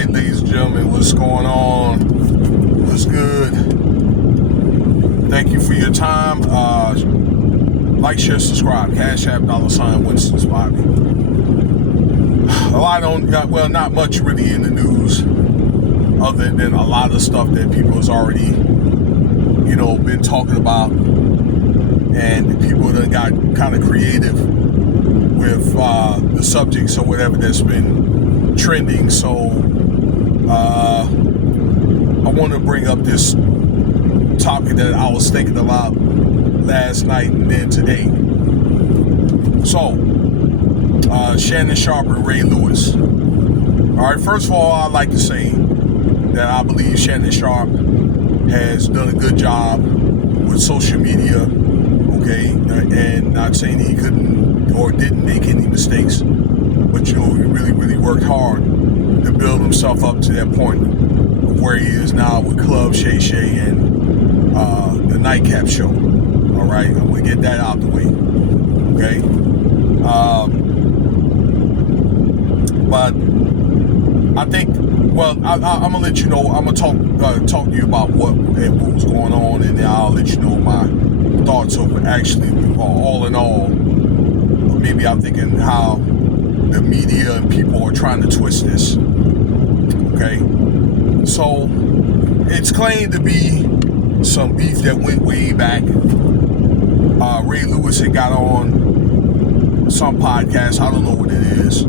Alright, ladies and gentlemen, what's going on? What's good? Thank you for your time. Like, share, subscribe. Cash App, $ Winston's Bobby. Not much really in the news other than a lot of stuff that people has already, been talking about. And people that got kind of creative with the subjects or whatever that's been trending. So I want to bring up this topic that I was thinking about last night and then today. So Shannon Sharpe and Ray Lewis. All right, first of all, I'd like to say that I believe Shannon Sharpe has done a good job with social media, okay, and not saying he couldn't or didn't make any mistakes, but he really worked hard to build himself up to that point of where he is now with Club Shay and the Nightcap Show. All right, I'm gonna get that out the way, okay. But I think, I'm gonna let you know. I'm gonna talk to you about what was going on, and then I'll let you know my thoughts over actually, all in all. Maybe I'm thinking how the media and people are trying to twist this. Okay, so it's claimed to be some beef that went way back. Ray Lewis had got on some podcast. I don't know what it is.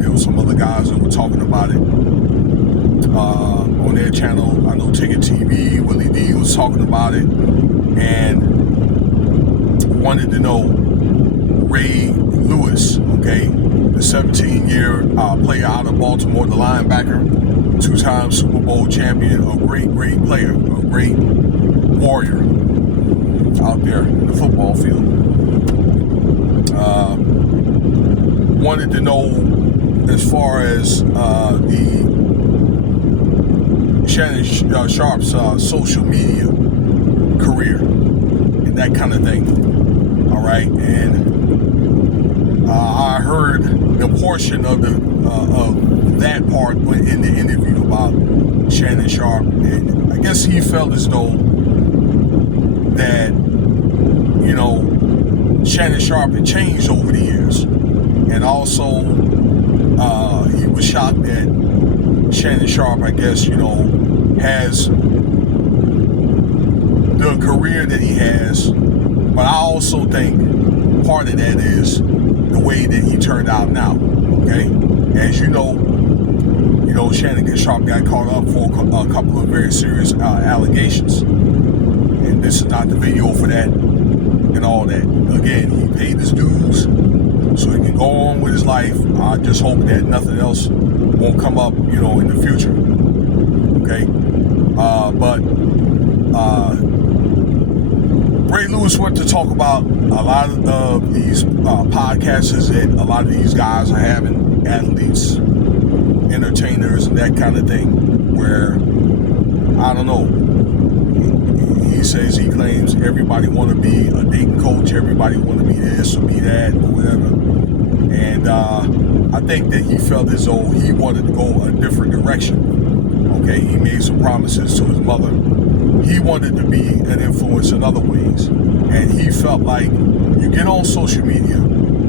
There were some other guys that were talking about it on their channel. I know Ticket TV, Willie D was talking about it, and wanted to know Ray Lewis, okay, the 17-year player out of Baltimore, the linebacker, 2-time Super Bowl champion, a great player, a great warrior out there in the football field. Wanted to know as far as the Shannon Sharpe's social media career and that kind of thing. All right, and I heard the portion of that part in the interview about Shannon Sharpe, and I guess he felt as though that Shannon Sharpe had changed over the years, and also he was shocked that Shannon Sharpe, I guess, has the career that he has. But I also think part of that is the way that he turned out now. Okay, as you know, Shannon Sharpe got caught up for a couple of very serious allegations, and this is not the video for that and all that. Again, he paid his dues, so he can go on with his life. I just hope that nothing else won't come up, in the future. Okay, but Ray Lewis went to talk about a lot of these podcasters that a lot of these guys are having, athletes, entertainers, and that kind of thing, where, I don't know, he says, he claims everybody want to be a dating coach, everybody want to be this or be that or whatever. And I think that he felt as though he wanted to go a different direction. Okay, he made some promises to his mother. He wanted to be an influence in other ways. And he felt like you get on social media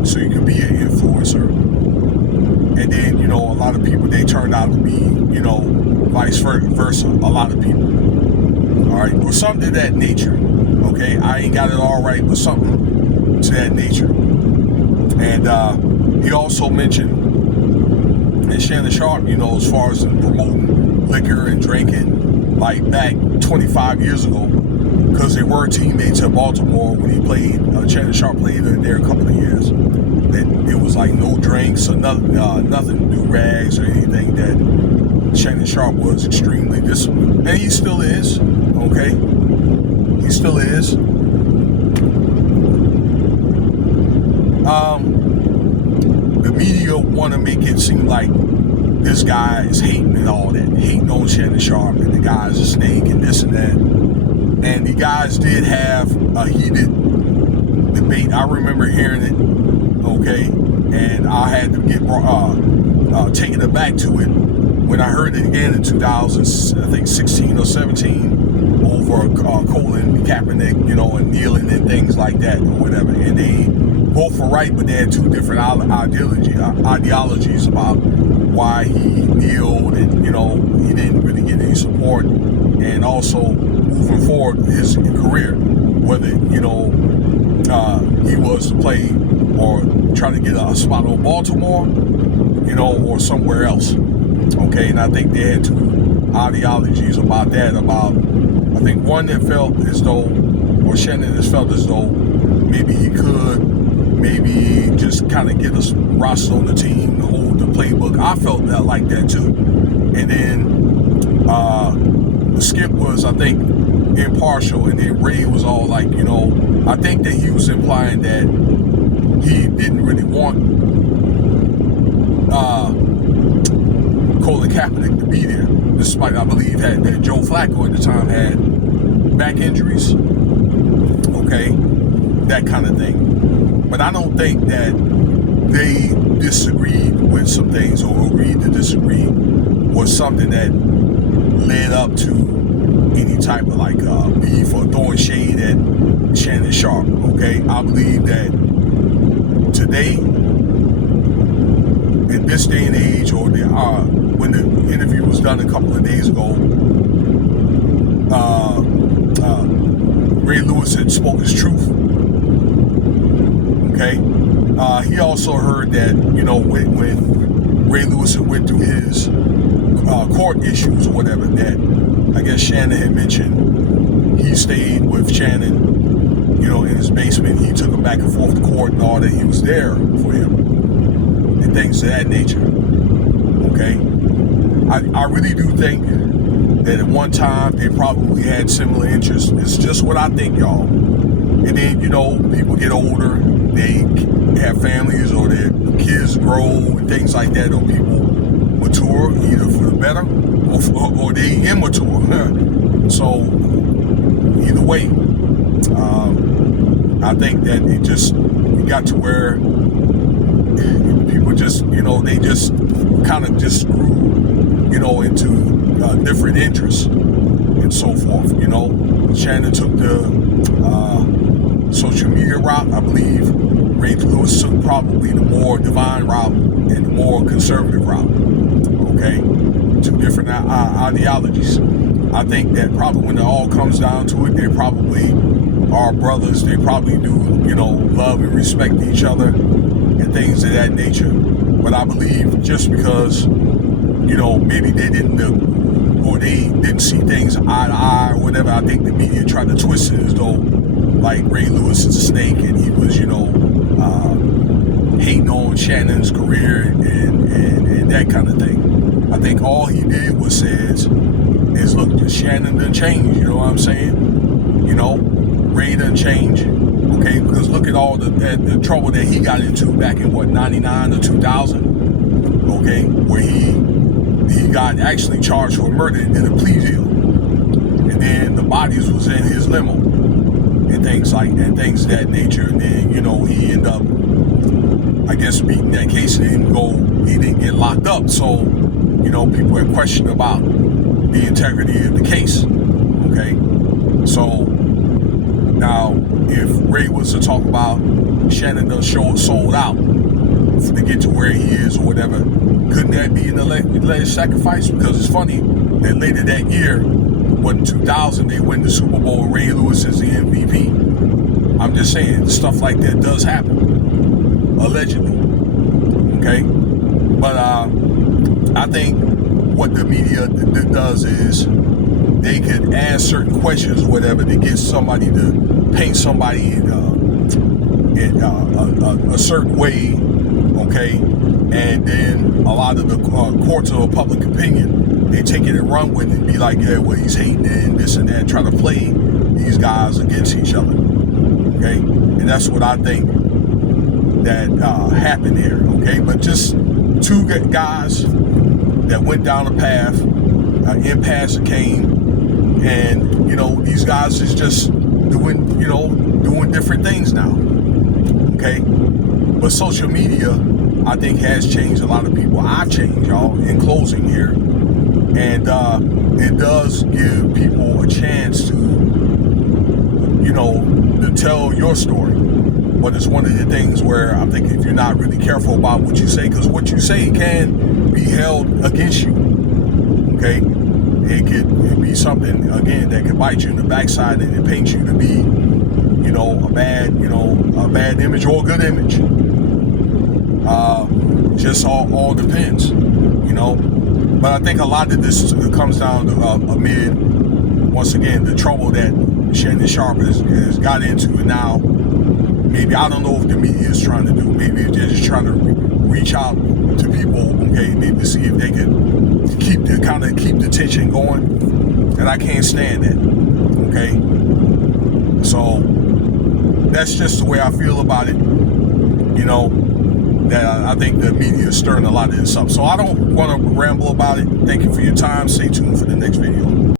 so you can be an influencer. And then, a lot of people, they turned out to be, vice versa. A lot of people. All right, or something to that nature. Okay, I ain't got it all right, but something to that nature. And he also mentioned that Shannon Sharpe, as far as promoting liquor and drinking, like back 25 years ago, because they were teammates at Baltimore when he played. Shannon Sharpe played there a couple of years. That it was like no drinks or nothing, do rags or anything. That Shannon Sharpe was extremely disciplined, and he still is. Okay, he still is. The media want to make it seem like this guy is hating and all that, hating on Shannon Sharpe, and the guy's a snake and this and that. And the guys did have a heated debate. I remember hearing it, okay, and I had to get taken aback to it when I heard it again in 2016 or 17 over Colin Kaepernick, and kneeling and things like that or whatever, and they both were right, but they had two different ideologies about why he kneeled, and he didn't really get any support, and also moving forward his career, whether he was to play or try to get a spot on Baltimore, or somewhere else. Okay, and I think they had two ideologies about that. I think one that felt as though, or Shannon has felt as though maybe he could just kind of get us roster on the team, hold the playbook. I felt that like that too. And then Skip was, I think, impartial, and then Ray was all like, I think that he was implying that he didn't really want Colin Kaepernick to be there, despite, I believe, that Joe Flacco at the time had back injuries, okay, that kind of thing. But I don't think that they disagreed with some things or agreed to disagree was something that led up to any type of beef or throwing shade at Shannon Sharpe, okay? I believe that today, in this day and age, or when the interview was done a couple of days ago, Ray Lewis had spoke his truth. Okay, he also heard that when Ray Lewis went through his court issues or whatever, that I guess Shannon had mentioned, he stayed with Shannon, in his basement. He took him back and forth to court and all that. He was there for him and things of that nature. Okay, I really do think that at one time they probably had similar interests. It's just what I think, y'all. And then, people get older, they have families, or their kids grow and things like that, or people mature either for the better or they immature. So either way, I think that it got to where people just, they just kind of just grew, into different interests and so forth. Shannon took the social media route. I believe Ray Lewis took probably the more divine route and the more conservative route. Okay, two different ideologies. I think that probably when it all comes down to it, they probably are brothers. They probably do, love and respect each other and things of that nature. But I believe just because, maybe they didn't see things eye to eye or whatever, I think the media tried to twist it as though like Ray Lewis is a snake and he was, hating on Shannon's career and that kind of thing. I think all he did was says, look, Shannon done changed, you know what I'm saying? Ray done changed, okay? Because look at all the trouble that he got into back in, 99 or 2000, okay? Where he got actually charged for murder and did a plea deal. And then the bodies was in his limo and things of that nature. And then, he ended up, I guess, beating that case and he didn't get locked up. So, people had questioned about the integrity of the case, okay? So, now, if Ray was to talk about Shannon done sold out to get to where he is or whatever, couldn't that be an alleged sacrifice? Because it's funny that later that year, in 2000, they win the Super Bowl, Ray Lewis is the MVP. I'm just saying, stuff like that does happen, allegedly, okay? But I think what the media does is they could ask certain questions or whatever to get somebody to paint somebody in a certain way, okay? And then a lot of the courts of public opinion, they take it and run with it and be like, yeah, well, he's hating and this and that, try to play these guys against each other, okay? And that's what I think that happened there, okay? But just two guys that went down a path, impasse came, and these guys is just doing different things now, okay? But social media I think has changed a lot of people. I've changed, y'all, in closing here. And it does give people a chance to, to tell your story. But it's one of the things where I think if you're not really careful about what you say, because what you say can be held against you, okay? It could be something, again, that could bite you in the backside and it paints you to be, a bad image or a good image. Just all depends, But I think a lot of this comes down to amid, once again, the trouble that Shannon Sharpe has got into, and now maybe, I don't know if the media is trying to do, maybe they're just trying to reach out to people, okay, maybe to see if they can keep the tension going, and I can't stand that, okay? So that's just the way I feel about it, that I think the media is stirring a lot of this up. So I don't want to ramble about it. Thank you for your time. Stay tuned for the next video.